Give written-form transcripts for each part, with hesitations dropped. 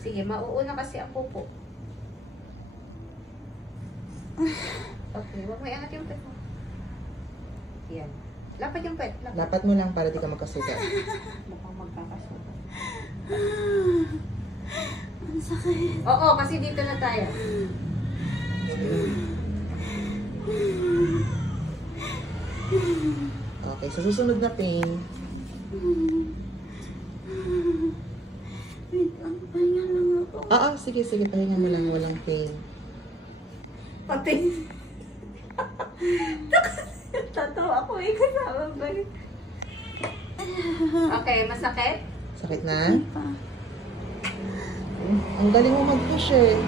Sige, mauuna kasi ang pupo. Okay, huwag mo iangat yung pet mo. Yan. Lapat yung pet. Lapat mo lang para di ka magkasugat. Mukhang magkakasugat. Ang sakit. Oo, kasi dito na tayo. Okay, sa susunod na pain. Wait lang, pahinga lang ako. Sige, pahinga mo lang, walang pain. Pati. Tatawa ako eh, kasama ba yun? Okay, masakit? Sakit na? Ang galing mo mag-push eh.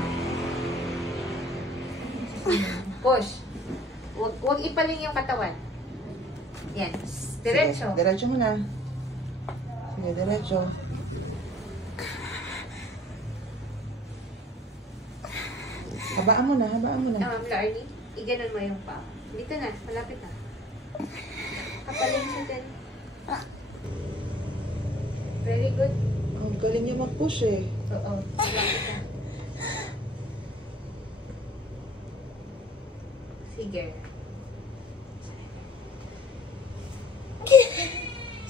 Push. Huwag ipaling yung katawan. Yan. Diretso. Sige, diretso mo na. Sige, diretso. Habaan mo na. Ma'am Larnie, iganon mo yung paa. Dito na, malapit na. Kapalin siya din. Very good. Ang galing niya mag-push eh. Oo, malapit na. Sige.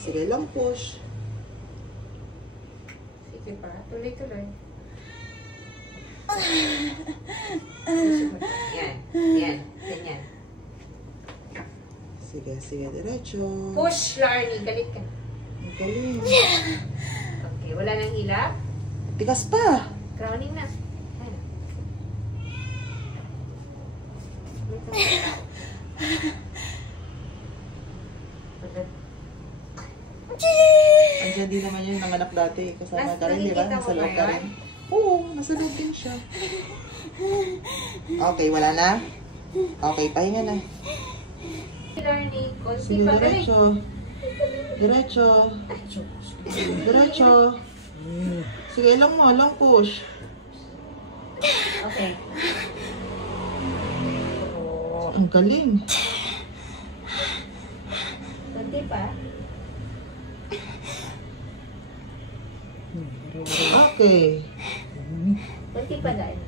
Sige lang, push. Sige pa, tuloy-tuloy. Yan, ganyan. Sige, diretso. Push, Larnie, galit ka. Ang galing. Okay, wala nang hilap. Tigas pa. Crowning na. Ayan. Andiyan din naman yung nanganak dati. Kasama ka rin, di ba? Nakikita mo Nasa loob ba ka yun? rin. Oo, nasa loob din siya. Okay, wala na? Okay, pahinga na. Larnie, konti Sige, pa galing. Diretso. Sige, lang mo, lang push. Okay. Ang galing. Konti pa. Okay. Konti pa dahil.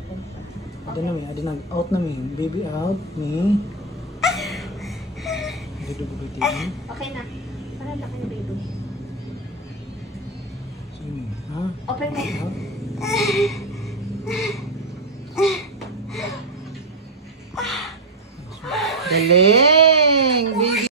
Ada na mi, ada na out na mi, baby out mi. Dudu-dudu. Okay na. Para laki na baby. Sini, ha? Open mo. Out. Galing.